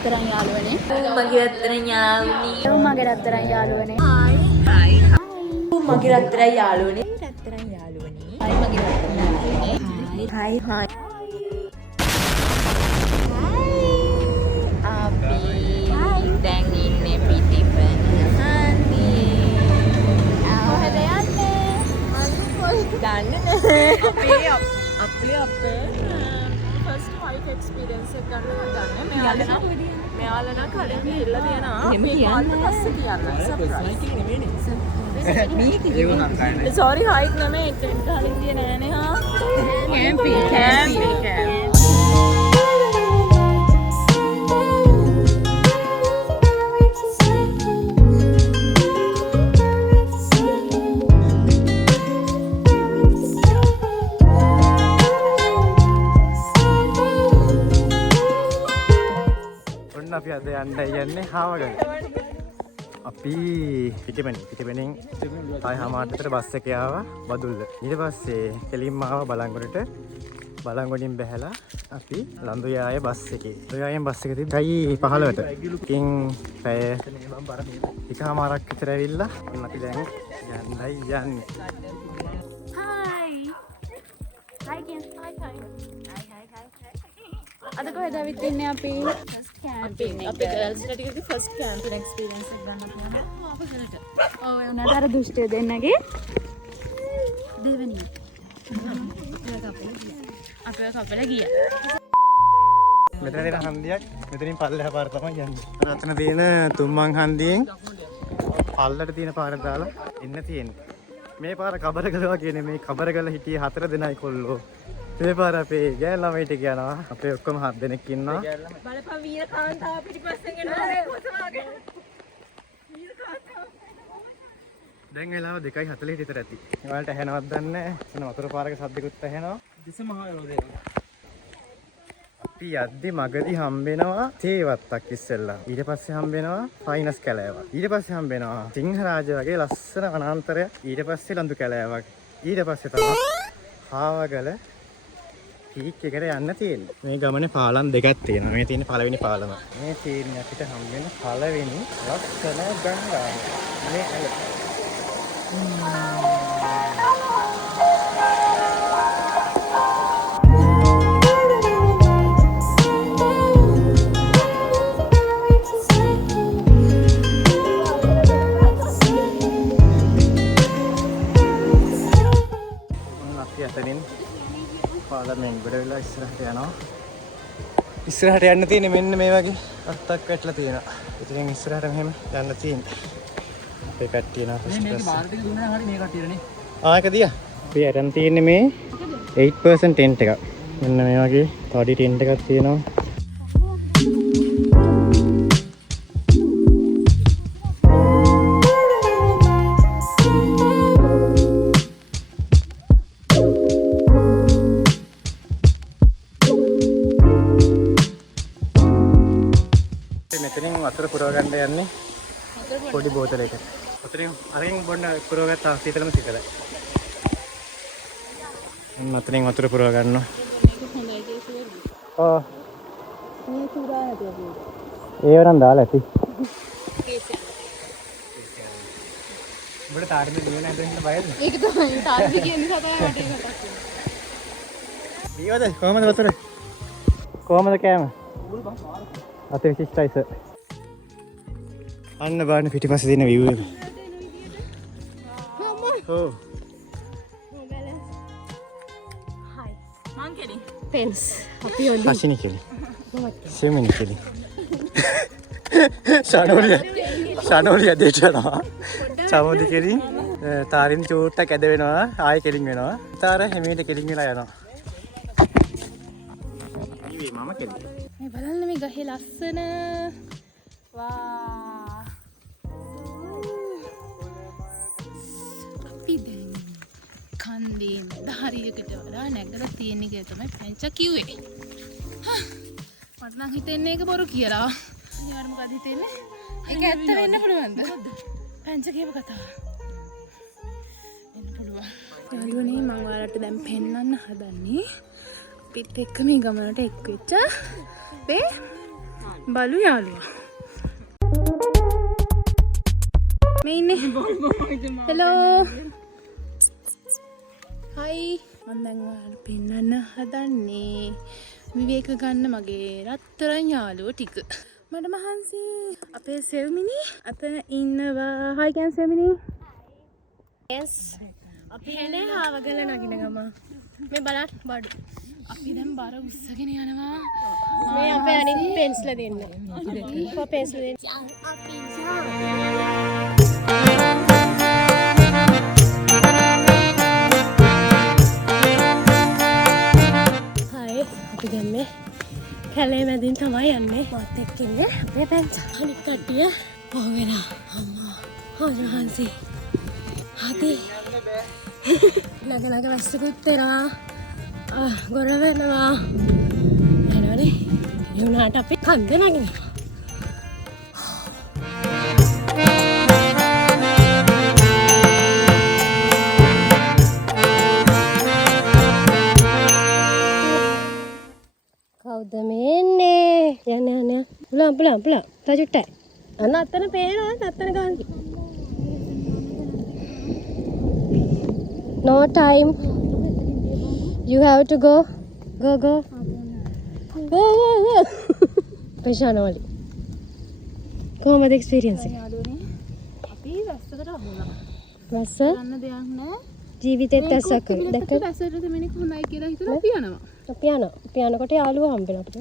රත්තරන් යාළුවනේ. මගේ රත්තරන් යාළුවනේ. මගේ රත්තරන් යාළුවනේ. මගේ රත්තරන් යාළුවනේ. රත්තරන් යාළුවනේ. මගේ රත්තරන් යාළුවනේ. Hi hi. අපි දැන් ඉන්නේ පිටිපන හන්දියේ. කොහෙද යන්නේ? දන්නේ නැහැ. අපේ ෆස්ට් හයික් එක්ස්පීරියන්ස් එක ගන්න මෙයාලා නම් කලින් ගිහිල්ලා තියෙනවා. මේ කාලෙට පස්සේ කියන්න. සෝරි හයික් නෙමෙයි ටෙන්ට් කලින් ගියේ නෑනේ හා. කැම්පින්. අපි අද යන්නේ හාවගල. අපි පිටිපෙනින් ආය හමාරට විතර බස් එකේ ආවා බදුල්ල. ඊට පස්සේ කෙලින්ම ආවා බලංගොඩට. බලංගොඩින් බැහැලා අපි ලන්දුයාය බස් එකේ. ලන්දුයායෙන් බස් එකේ තිබ්බයි 15ට. ඉතින් පැය එකමාරක් විතර ඇවිල්ලා අපි දැන් යන්නේ. අද කොහෙද ඇවිත් ඉන්නේ අපි? අපි ගර්ල්ස් ටිකේ ෆස්ට් කැම්පින් එක්ස්පීරියන්ස් එක ගන්න පුළුවන්. ඔව් ඒ උනාට අර දුෂ්ටය දෙන්නගේ දෙවෙනි. අපේ කපල ගියා. මෙතන තියෙන හන්දියක් මෙතනින් පල්ලෙහා පාර තමයි යන්නේ. අතන තියෙන තුම්මන් හන්දියෙන් පල්ලට තියෙන පාර දාලා එන්න තියෙන්නේ. මේ පාර කබරගල වගේ නෙමේ. කබරගල හිටියේ 4 දෙනයි කොල්ලෝ. මේ පාර අපේ ගෑන් ළමයිට යනවා. අපේ ඔක්කොම 7 දෙනෙක් ඉන්නවා. බලපන් වීර කාන්තාව පිටිපස්සෙන් එනවා කොතවාගේ. වීර කාන්තාව. දැන් වෙලාව 2:40 විතර ඇති. ඔයාලට ඇහෙනවද දන්නේ නැහැ. එන වතුර පාරක සද්දෙකුත් ඇහෙනවා. දිස මහ යෝදේ. අපි යද්දි මගදී හම්බෙනවා තේවත්තක් ඉස්සෙල්ලා. ඊට පස්සේ හම්බෙනවා ෆයිනස් කැලෑවක්. ඊට පස්සේ හම්බෙනවා සිංහරාජ වගේ ලස්සන වනාන්තරයක්. ඊට පස්සේ ලඳු කැලෑවක්. ඊට පස්සේ තමයි හාවගල පීක් එකට යන්න තියෙන්නේ. මේ ගමනේ පාලම් දෙකක් තියෙනවා. මේ තියෙන පළවෙනි පාලම. මේ තියෙන්නේ අපිට හම්බෙන පළවෙනි ලස්සන ගංගාව. මේ ඇල. අපි අතරින් පාලමෙන් ගොඩ වෙලා ඉස්සරහට යනවා. ඉස්සරහට යන්න තියෙන්නේ මෙන්න මේ වගේ අත්තක් වැටලා තියෙනවා. ඉතින් ඉස්සරහට මෙහෙම යන්න තියෙන්නේ. අපේ කට්ටිය නා ෆස්ට් ක්ලාස්. මේ බාර ටික දුන්නා නම් හරි මේ කට්ටියනේ. ආයක දියා. අපි අරන් තියෙන්නේ මේ 8% ටෙන්ට් එකක්. මෙන්න මේ වගේ තඩි ටෙන්ට් එකක් තියෙනවා. මෙතනින් වතුර පුරව ගන්න යන්නේ පොඩි බෝතලයකට. ඔතනින් අරින් බොන්න පුරව ගත්තා සීතලම සීතලයි. මෙතනින් වතුර පුරව ගන්නවා. ඔව්. මේ සුරා නැතිව. ඒවනම් දාලා ඇති. උඹට තාරිනේ දිව නැද්ද හින්දා බයද? ඒක තමයි තාරිනේ කියන නිසා තමයි මට ඒක මතක් වෙන්නේ. ඊවද කොහමද වතුර? කොහමද කෑම? අත විශිෂ්ටයි සර්. අන්න බලන්න පිටිපස්සේ තියෙන view එක. ඔව්. හයි. මං කෙලින්. පෙන්ස්. අපි ඔලි. හසිනි කෙලි. මොකක්ද? සෙමිනි කෙලි. ෂානෝලිය දෙටනවා. සමෝදි කෙලින් තාරින් චූට්ටක් ඇද වෙනවා. ආයෙ කෙලින් වෙනවා. තාර හැමීට කෙලින් වෙලා යනවා. ඊවේ මම කෙලින්. මේ බලන්න මේ ගහේ ලස්සන. වා. අපි දැන් කන්දේ මැදහරියකට වඩා නැගලා තියෙන එක තමයි පැංච කිව්වේ. මට නම් හිතෙන්නේ ඒක බොරු කියලා. ඊට මොකද හිතෙන්නේ? ඒක ඇත්ත වෙන්න පුළුවන්ද? පැංච කියව කතාව. වෙන්න පුළුවන්. යාළුවනේ මම ඔයාලට දැන් පෙන්වන්න හදන්නේ අපිත් එක්ක මේ ගමනට එක් වෙච්ච අපේ බලු යාළුවා. මේ ඉන්නේ. හෙලෝ. හයි. මම දැන් ඔයාලට පෙන්නන්න හදන්නේ විවේක ගන්න මගේ රත්තරන් යාළුවෝ ටික. මට මහන්සි. අපේ සෙල්මිනි අතන ඉන්නවා. හයි කෑන් සෙල්මිනි. yes අපි එන්නේ හාවගල නගින ගම මේ බලන්න බඩු අපි දැන් බර උස්සගෙන යනවා. මේ අපේ අනිත් පෙන්ස්ලා දෙන්න කො පෙන්ස්ලා දෙන්න හායි අපි දැන් මේ කැලේ මැදින් තමයි යන්නේ මාත් එක්ක ඉන්නේ අපේ පැංචා අනිත් කට්ටිය පොවෙලා අම්මා හොඳහන්සි හදි නග වැස්සකුත් වෙනවා ගොර වෙනවා යනවනේ යුනාට අපි කන්ද නගිනවා කවුද මේ එන්නේ යන්න පුලම් තජුට්ටයි අන්න අත්තන පේනවා අත්තන ගාන no time you have to go පේෂානවලි කොහොමද එක්ස්පීරියන්ස් එක අපි වැස්සකට අහුණා. වැස්ස යන්න දෙයක් නැහැ. ජීවිතේත් ඇස්සක් දැක්ක වැස්සට දෙමිනික් හොඳයි කියලා හිතලා අපි යනවා. අපි යනකොට යාළුවා හම්බෙලා අපිට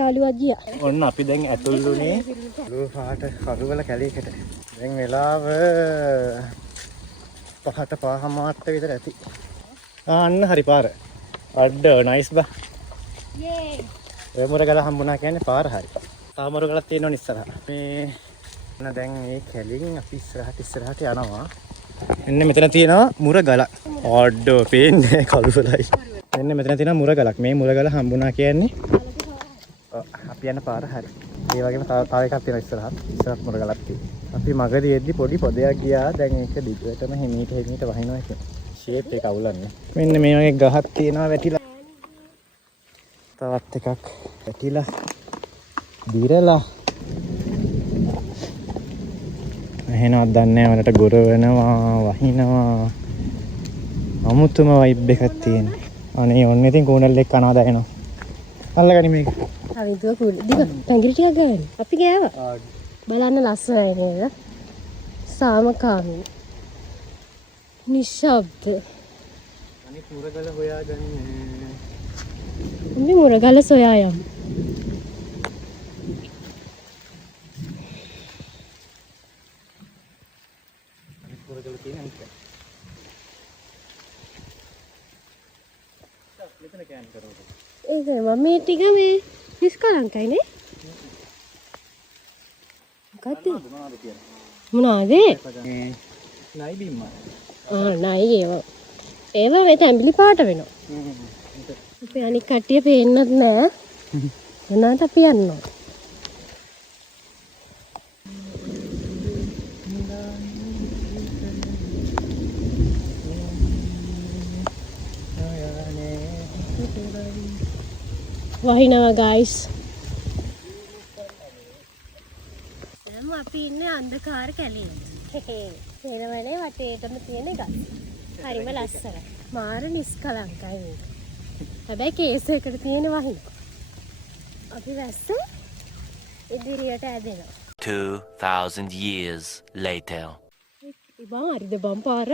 යාළුවා ගියා ඔන්න අපි දැන් ඇතුළුනේ ලෝ පාට කරුවල කැලේකට. දැන් වෙලාව 5:05 විතර ඇති. අන්න හරි පාර. අඩ නයිස් බා. යේ ඒ මුරගල හම්බුණා කියන්නේ පාර හරි. තා මුරගලක් තියෙනවනේ ඉස්සරහ. මේ දැන් මේ කැලින් අපි ඉස්සරහට යනවා. එන්න මෙතන තියෙනවා මුරගල. අඩ පේන්නේ කළුවලයි. එන්න මෙතන තියෙනවා මුරගලක්. මේ මුරගල හම්බුණා කියන්නේ අපි යන පාර හරි. ඒ වගේම තව එකක් තියෙනවා ඉස්සරහට මුරගලක් තියෙනවා. අපි මගදී එද්දි පොඩි පොදයක් ගියා. දැන් ඒක දිගටම හිමීට වහිනවා ඒක. ෂේප් එක අවුලන්නේ. මෙන්න මේ වගේ ගහක් තියෙනවා වැටිලා. තවත් එකක් වැටිලා. දිරලා. එහෙනවත් දන්නේ නැහැ වලට ගොර වෙනවා, වහිනවා. අමුතුම වයිබ් එකක් තියෙනවා. අනේ ඔන්න ඉතින් කෝනල්ලෙක් කනවා දැනෙනවා. අල්ලගනි මේක. අවිදුව කුල දිග පැංගිරි ටිකක් ගන්න අපි ගෑවා බලන්න ලස්සනයි නේද සාමකාමී නිශ්ශබ්ද අනිත් මුරගල හොයාගන්න අපි මුරගල සොයා යමු අනිත් මුරගල තියෙන අනිත් මෙතන කෑන් කරනවා ඒක මම මේ ටික මේ නිස්කලංකයිනේ මොකද්ද මොනවාද නයි බිම්ම නයි ඒව මේ තැඹිලි පාට වෙනවා අපි අනික් කට්ටිය පේන්නත් නෑ එනාට අපි යන්නවා වහිනවා ගයිස් දැන් අපි ඉන්නේ අන්ධකාර කැලේ එනවනේ වටේටම තියෙන ගස් හරිම ලස්සනයි මාර නිස්කලංකයි මේක හැබැයි කේස් එකට තියෙන වහින අපි වැස්ස ඉදිරියට ඇදෙනවා 2000 years later ඉබන් හරිද බම් පාර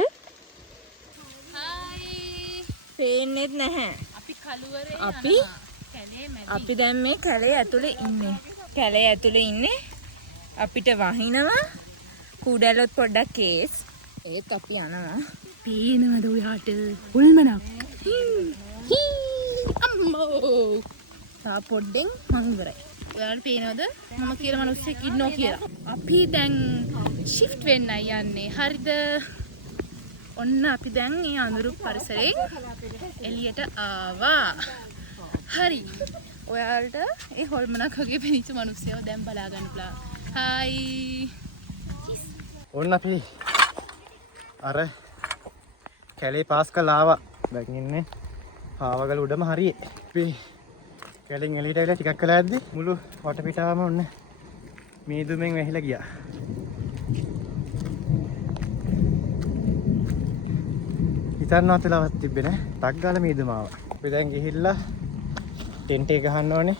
පේන්නෙත් නැහැ. අපි කළුවරේ අපි කැලේ මැද අපි දැන් මේ කැලේ ඇතුලේ ඉන්නේ. කැලේ ඇතුලේ ඉන්නේ. අපිට වහිනවා. කුඩැලොත් පොඩ්ඩක් කේස්. ඒත් අපි යනවා. පේනවද ඔයාට උල්මනක් අම්මෝ තා පොඩ්ඩෙන් මං ඉවරයි. ඔයාලට පේනවද මම කියලා මිනිස්සෙක් ඉන්නෝ කියලා. අපි දැන් shift වෙන්නයි යන්නේ. හරිද? ඔන්න අපි දැන් මේ අඳුරු පරිසරයෙන් එළියට ආවා. හරි. ඔයාලට ඒ හොල්මනක් වගේ පෙනිච්ච මිනිස්සයව දැන් බලා ගන්න පුළුවන්. හායි. ඔන්න අපි අර කැලේ පාස් කළා ආවා. දැන් ඉන්නේ පාවගල උඩම හරියේ. අපි කැලින් එළියට ඇවිල්ලා ටිකක් කළා ඇද්දි මුළු වටපිටාවම ඔන්න මීදුමෙන් වැහිලා ගියා. හිතන්නවත් වෙලාවක් තිබ්බේ නෑ. ටක් ගාලා මීදුම ආවා. අපි දැන් ගිහිල්ලා ටෙන්ට් එක ගහන්න ඕනේ.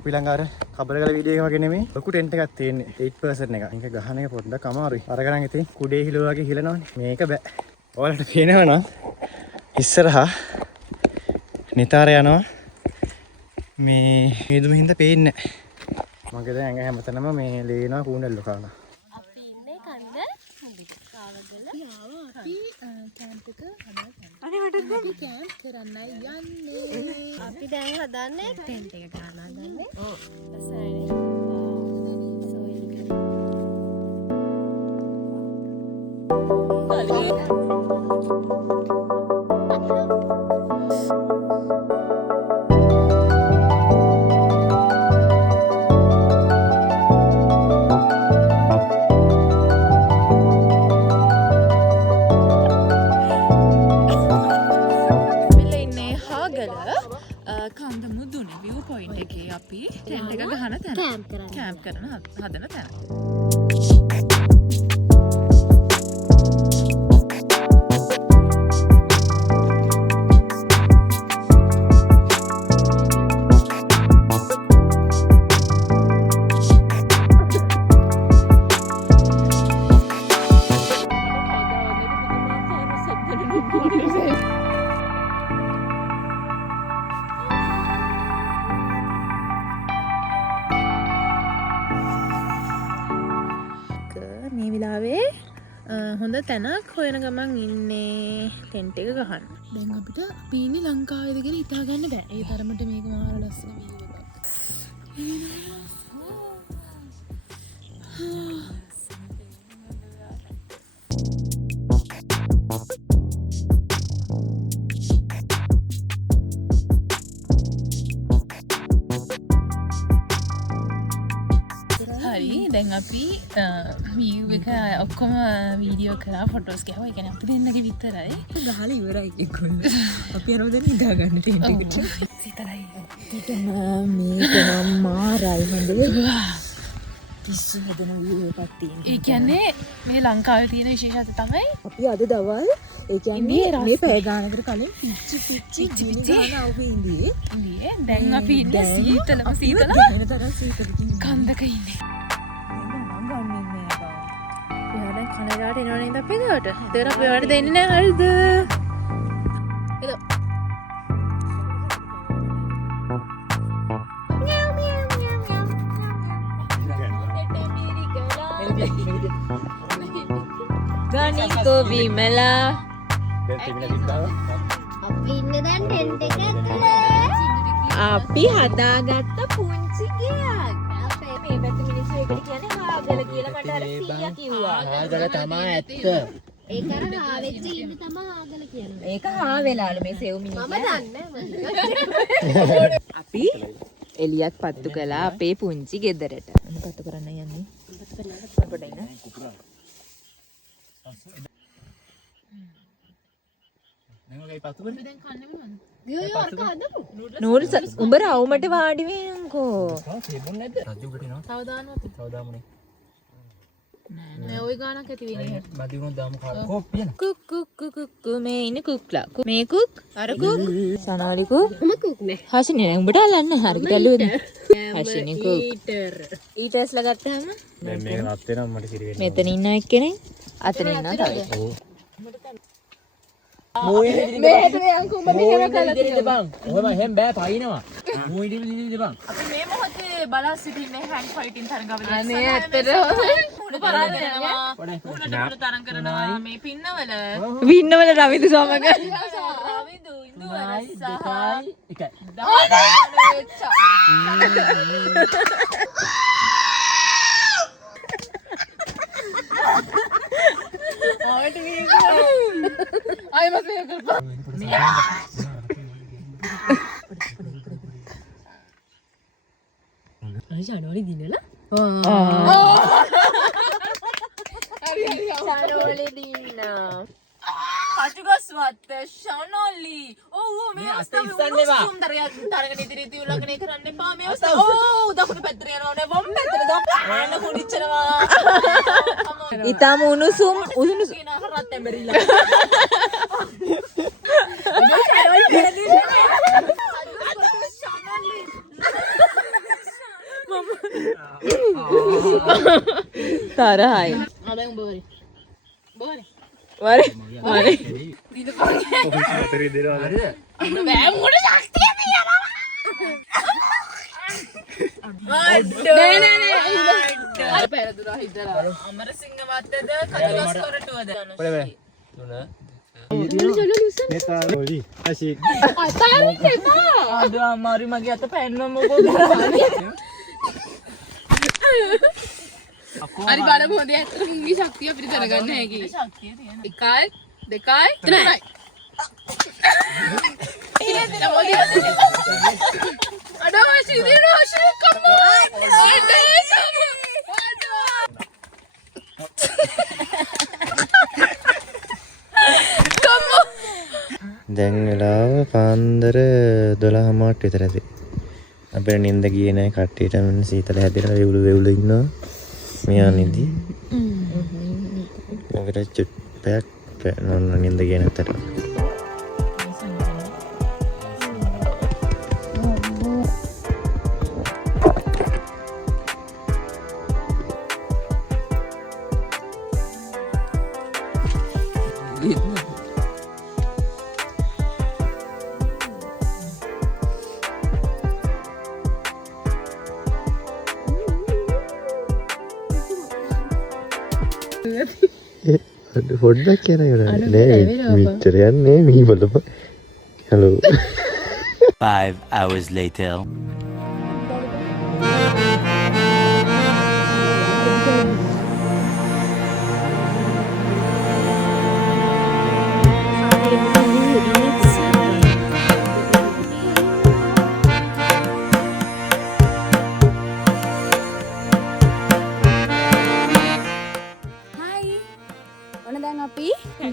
අපි ළඟ අර කබරගල වීඩියෝ එක වගේ නෙමෙයි. ලොකු ටෙන්ට් එකක් තියෙන්නේ. 8% එකක්. මේක ගහන එක පොඩ්ඩක් අමාරුයි. අරගෙන ඉතින් කුඩේ හිලෝ වගේ හිලනවනේ. මේක බෑ. ඔයාලට පේනවනම් ඉස්සරහා නිතාර යනවා. මේ මීදුම හින්දා පේන්නේ නැහැ. මගේ දැන් ඇඟ හැමතැනම මේ ලේනවා කූණල්ල කනවා. අපි ඉන්නේ කන්ද කාවගල. අපි කැම්ප් එක හදන්න. අපි කැම්ප් කරන්නයි යන්නේ. අපි දැන් හදන්නේ ටෙන්ට් එක ගන්න හදන්නේ. ඔව්. කන්ද මුදුන view point එකේ අපි ටෙන්ට් එක ගහන තැන කැම්ප් කරන හදන තැන. මේ වෙලාවේ හොඳ තැනක් හොයන ගමන් ඉන්නේ ටෙන්ට් එක ගහන්න. දැන් අපිට අපි ඉන්නේ ලංකාවේද කියලා හිතා ගන්න බෑ. ඒ තරමට මේක මහා ලස්සන වීඩියෝ එකක්. හරි දැන් අපි view එක ඔක්කොම වීඩියෝ කරා ෆොටෝස් ගහුවා. ඒ කියන්නේ අපි දෙන්නගේ විතරයි. ගහලා ඉවරයි ඒගොල්ලෝ. අපි අරව දෙන්න ඉඳා ගන්න ටෙන්ට් එකට. සිතරයි. හිටම මේක නම් මාරයි හොඳේ. පිස්සු හදන වීඩියෝ එකක් තියෙනවා. ඒ කියන්නේ මේ ලංකාවේ තියෙන විශේෂත්වය තමයි අපි අද දවල් ඒ කියන්නේ මේ පැය ගානකට කලින් පිච්චි ගිනි ගන්න ආවේ ඉඳී. ඉන්නේ දැන් අපි ඉන්නේ සීතලම සීතල වෙන තරම් සීතලකින් කන්දක ඉන්නේ. ඔයා දැන් කනගාට එනවා නේද අපේ ගාවට? ඒතර අපි ඔයාලට දෙන්නේ නැහැ හරිද? එළෝ. ගණිතෝ විමලා අපි ඉන්නේ දැන් ටෙන්ට් එක ඇතුලේ. අපි හදාගත්ත පුංචි ගයක්. මේ පැත්ත මිනිස්සු ඒකට කියන්නේ හාගල කියලා මට අර සීයා කිව්වා. ආගල තමයි ඇත්ත. ඒක අර ආවෙච්ච ඉන්න තමයි ආගල කියන්නේ. ඒක හා වෙලාලු මේ සෙව් මිනිහ. මම දන්නේ අපි එලියක් පත්තු කළා අපේ පුංචි ගෙදරට. මොන පත්තු කරන්න යන්නේ? පොඩ ඉන්න. නූල්ස් උඹ රවුමට වාඩි වෙන්නකෝ. මේ ওই ගානක් ඇති වෙන්නේ. කුක්කු මේ ඉන්නේ කුක්ලා. මේ කුක් අර කුක් සනාලි කුක් හසිනේ නෑ උඹට අල්ලන්න හරියට ඇල්ලුවද? හසිනේ කුක් ඊටස්ලා ගත්තාම දැන් මේක රත් වෙනවා මට කිරි වෙනවා. මෙතන ඉන්න එක්කෙනෙක් අතන ඉන්නවා තව එකෙක්. අපි මේ මොහොතේ බලා සිටින්නේ hand fighting තරඟවල. අනේ ඇත්තට මුණු පරාද යනවා. මුණට තරඟ කරනවා මේ පින්නවල. වින්නවල රවිදු සමග රවිදු ඉන්දුවල සහ එකයි. ජනවාරි දිනල චනෝලි දින්න කටුගස් වත්ත ශනොලි. ඔව් මේ අවස්ථාවේ සුන්දරයක් තරගෙන ඉදිරියට උලංඝනය කරන්න එපා මේ අවස්ථාව. ඔව් දකුණු පැත්තට යනවා නේ වම් පැත්තට දකුණ කුඩිච්චනවා. ඊටම උණුසුම් කියන හරත් ඇඹරිලා. තරහයි. අද උඹ වරි. බෝරි. වරේ වරේ. හතරේ දෙනවා. හරිද? බෑ මොඩ ශක්තිය තියනවා. නෑ පෙරදුරා හිටලා. අමරසිංහ වත්තද කඩලස් කොරටුවද? මෙතාලි හෂි. අතාරින්න එපා. අද අමාරු මගේ අත පැන්නම මොකෝ කරන්නේ? හරි බලමු හොඳ ඇත්තටම උන්ගේ ශක්තිය අපිට දැනගන්න හැකි. ශක්තිය තියෙන. 1 2 3යි. අඩෝ ශ්‍රීදේව ශ්‍රී කම්මෝ. දැන් වෙලාව පාන්දර 12:00ට විතර ඇති. අපේ නිින්ද ගියේ නැහැ කට්ටියටම සීතල හැදෙලා වෙවුළු ඉන්නවා. මෙයා නිදි. මගට චුට්ටක් නෝන නිින්ද ගියේ නැතර. පොඩ්ඩක් කියන නෑ මෙච්චර යන්නේ මී බලපන්. Hello 5 hours later.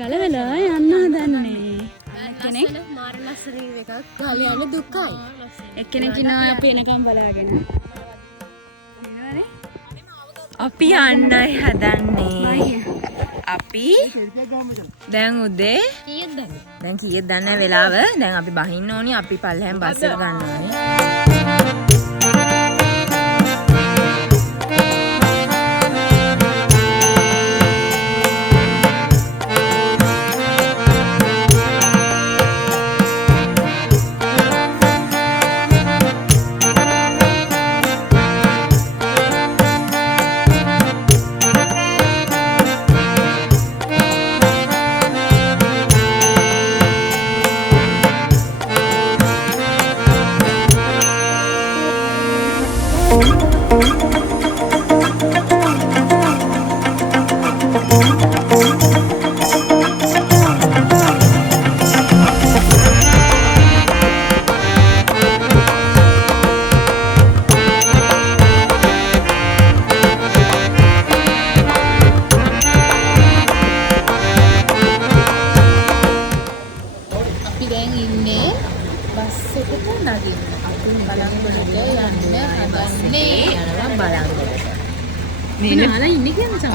ගලවෙලා යන්න හදන්නේ. කෙනෙක් මාරලස්සරින් එකක් ගාලා යන දුකයි. එක්කෙනෙක් ඉන්නවා අපි එනකම් බලාගෙන. අපි යන්නයි හදන්නේ. අපි දැන් උදේ කීයද දන්නේ? දැන් කීයද දන්නේ වෙලාව. දැන් අපි බහින්න ඕනි. අපි පල්ලෙහෙන් බස් එක ගන්න ඕනි.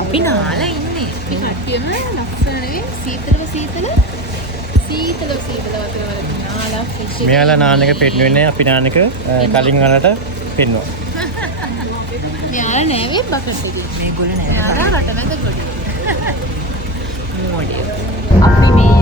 අපි නාලා ඉන්නේ. අපි කට්ටියම ලස්සන නෙවෙයි සීතල වතුර වල නාලා ෆිෂ්. මෙයාලා නාන එක පෙන්වෙන්නේ අපි නාන එක කලින් වලට පෙන්වුවා. මෙයාලා නෑවේ බකට්ටේ. මේගොල්ලෝ නෑ. මෙයාලා රටමැද ගොඩේ. මොඩිය. අපි මේ